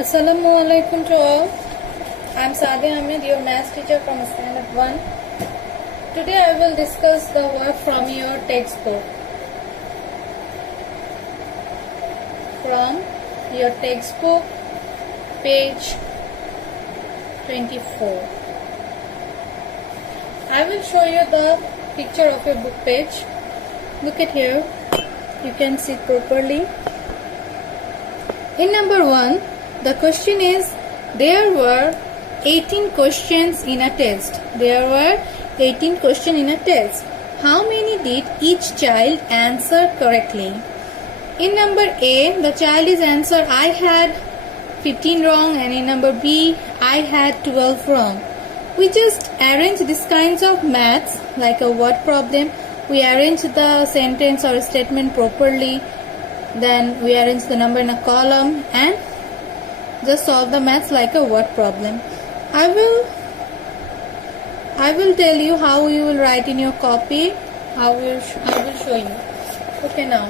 Assalamu alaikum to all. I am Sadia Ahmed, your maths teacher from Standard 1. Today I will discuss the work from your textbook. From your textbook, page 24. I will show you the picture of your book page. Look at here. You can see properly. In number 1, the question is, there were 18 questions in a test. There were 18 questions in a test. How many did each child answer correctly? In number A, the child is answered, I had 15 wrong, and in number B, I had 12 wrong. We just arrange these kinds of maths like a word problem. We arrange the sentence or statement properly. Then we arrange the number in a column and just solve the maths like a word problem. I will tell you how you will write in your copy. I will show you. Okay, now.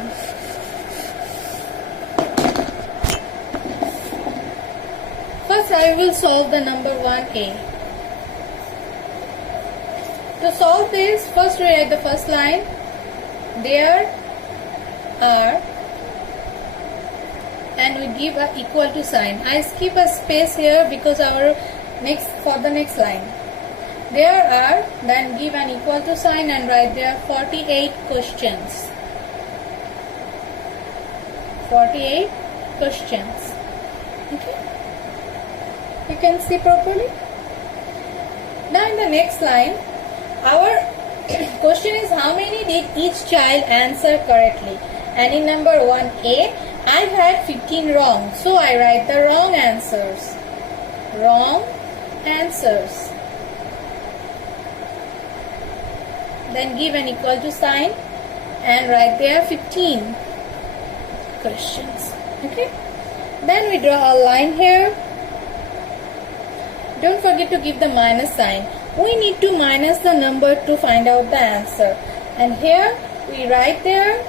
First I will solve the number 1A. To solve this, first we write the first line. There are, and we give a equal to sign. I skip a space here because for the next line. There are, then give an equal to sign and write there 48 questions. 48 questions. Okay? You can see properly. Now in the next line, our question is how many did each child answer correctly? And in number 1A, I had 15 wrong. So I write the wrong answers. Wrong answers. Then give an equal to sign and write there 15 questions. Okay? Then we draw a line here. Don't forget to give the minus sign. We need to minus the number to find out the answer. And here we write there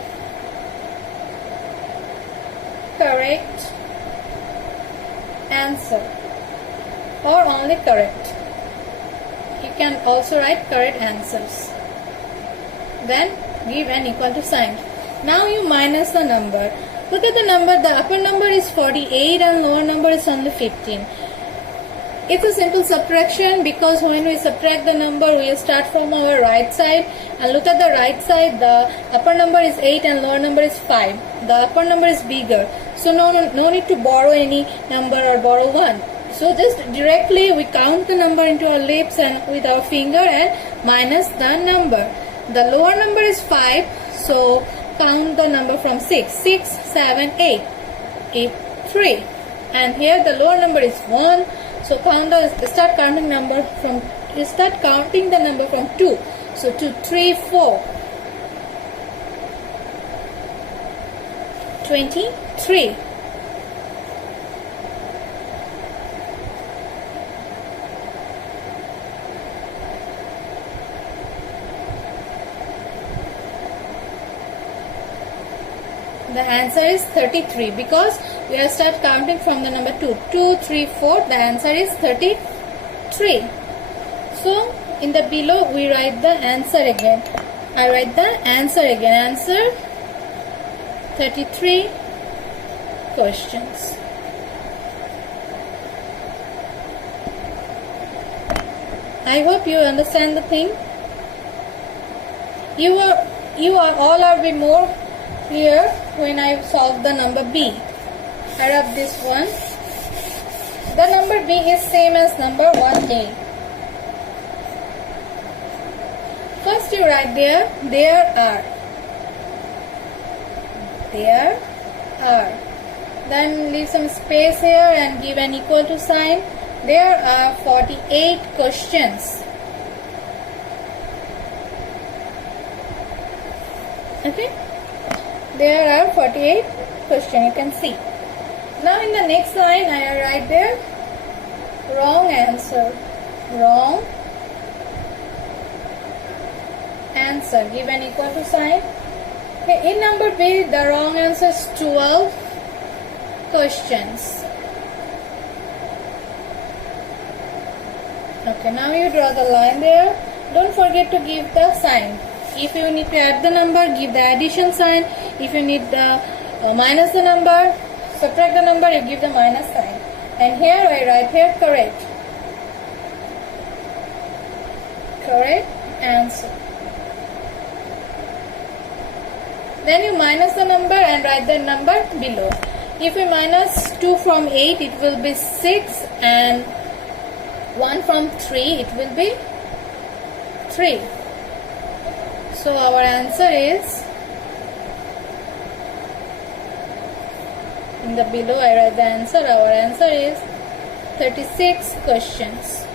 correct answer or only correct. You can also write correct answers. Then give an equal to sign. Now you minus the number. Look at the number. The upper number is 48 and lower number is only 15. It's a simple subtraction because when we subtract the number, we start from our right side and look at the right side. The upper number is 8 and lower number is 5. The upper number is bigger. So no need to borrow any number or borrow one. So just directly we count the number into our lips and with our finger and minus the number. The lower number is 5. So count the number from 6. 6, 7, 8. 8, 3. And here the lower number is 1. So start counting the number from 2. So 2, 3, 4. 23. The answer is 33 because we are start counting from the number 2. 2, 3, 4. The answer is 33. So in the below we write the answer again. I write the answer again. Answer 33 questions. I hope you understand the thing. You all be more clear when I solve the number B. I rub this one. The number B is same as number 1A. First you write there are. There are. Then leave some space here and give an equal to sign. There are 48 questions. Okay? There are 48 questions, you can see. Now in the next line I write there wrong answer. Wrong answer. Give an equal to sign. Okay, in number B, the wrong answer is 12 questions. Okay, now you draw the line there. Don't forget to give the sign. If you need to add the number, give the addition sign. If you need the minus the number, subtract the number, you give the minus sign. And here I write here correct. Correct answer. Then you minus the number and write the number below. If we minus 2 from 8, it will be 6, and 1 from 3, it will be 3. So our answer is, in the below I write the answer. Our answer is 36 questions.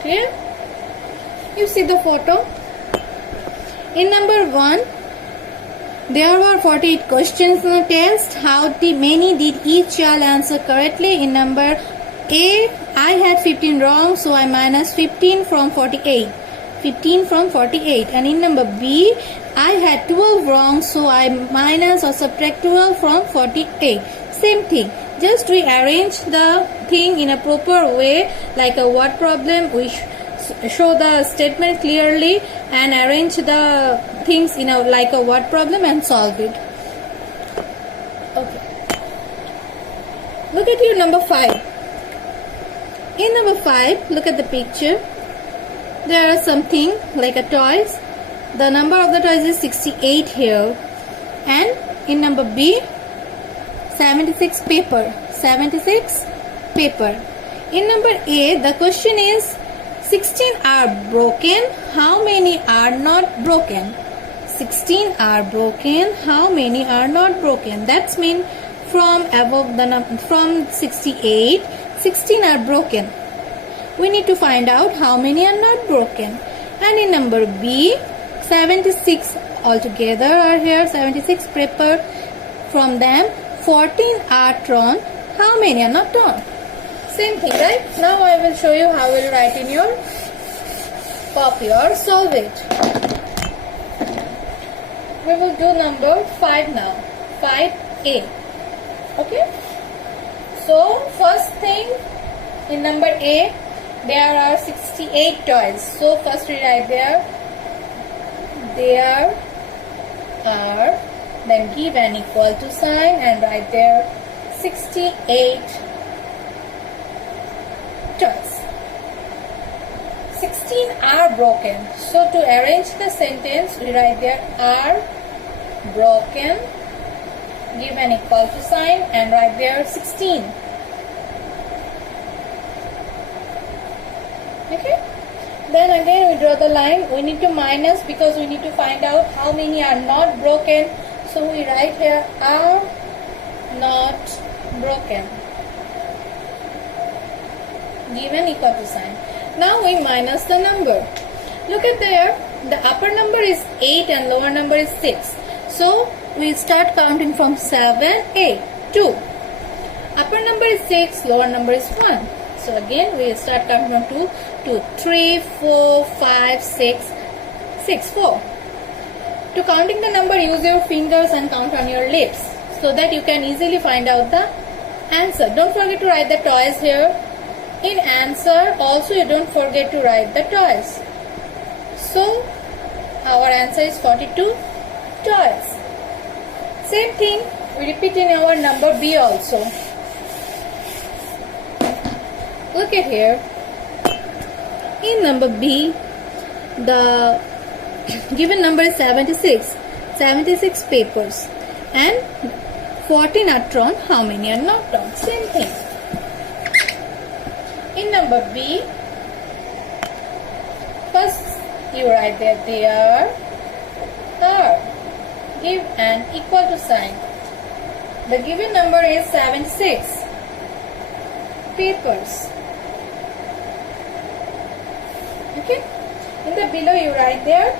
Clear? You see the photo. In number 1, there were 48 questions in the test. How many did each child answer correctly? In number A, I had 15 wrong, so I minus 15 from 48. 15 from 48. And in number B, I had 12 wrong, so I minus or subtract 12 from 48. Same thing. Just rearrange the thing in a proper way, like a word problem. We show the statement clearly and arrange the things in a like a word problem and solve it. Okay. Look at your number 5. In number 5, look at the picture. There are something like a toys. The number of the toys is 68 here. And in number B, 76 paper. 76 paper. In number A, the question is 16 are broken. How many are not broken? 16 are broken. How many are not broken? That's mean from above the from 68, 16 are broken. We need to find out how many are not broken. And in number B, 76 altogether are here. 76 paper. From them, 14 are torn. How many are not torn? Same thing, right? Now I will show you how we'll write in your copy or solve it. We will do number 5 now. 5A. Okay? So, first thing, in number A, there are 68 toys. So, first we write there are, then give an equal to sign and write there 68 toys. 16 are broken. So to arrange the sentence, we write there are broken, give an equal to sign and write there 16. Okay? Then again we draw the line. We need to minus because we need to find out how many are not broken. So we write here are not broken. Give an equal to sign. Now we minus the number. Look at there. The upper number is 8 and lower number is 6. So we start counting from 7, 8, 2. Upper number is 6, lower number is 1. So again we start counting from 2, 2, 3, 4, 5, 6, 6, 4. To counting the number, use your fingers and count on your lips so that you can easily find out the answer. Don't forget to write the toys here. In answer, also you don't forget to write the toys. So, our answer is 42 toys. Same thing, we repeat in our number B also. Look at here. In number B, the given number is 76. 76 papers. And 14 are torn. How many are not torn? Same thing. In number B, first you write that there are. Give an equal to sign. The given number is 76 papers. Okay? In the below you write there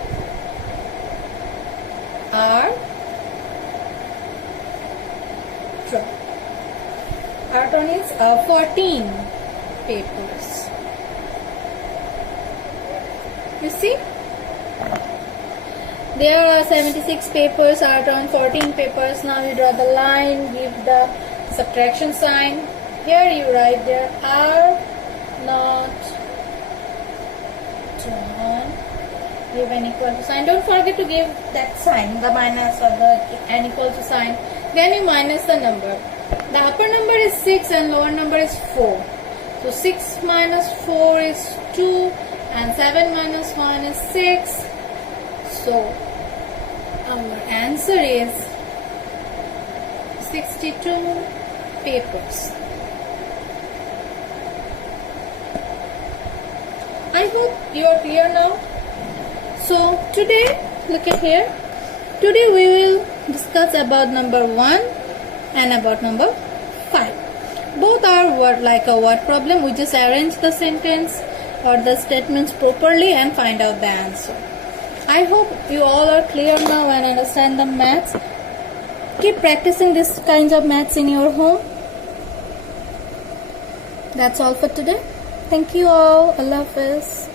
are drawn. Our turn is 14 papers. You see? There are 76 papers, are on 14 papers. Now you draw the line, give the subtraction sign. Here you write there are not drawn. Give an equal to sign. Don't forget to give that sign, the minus or the n equal to sign. Then you minus the number. The upper number is 6 and lower number is 4. So 6 minus 4 is 2 and 7 minus 1 is 6. So our answer is 62 papers. I hope you are clear now. So today, look at here. Today we will discuss about number 1 and about number 5. Both are like a word problem. We just arrange the sentence or the statements properly and find out the answer. I hope you all are clear now and understand the maths. Keep practicing these kinds of maths in your home. That's all for today. Thank you all. Allah Hafiz.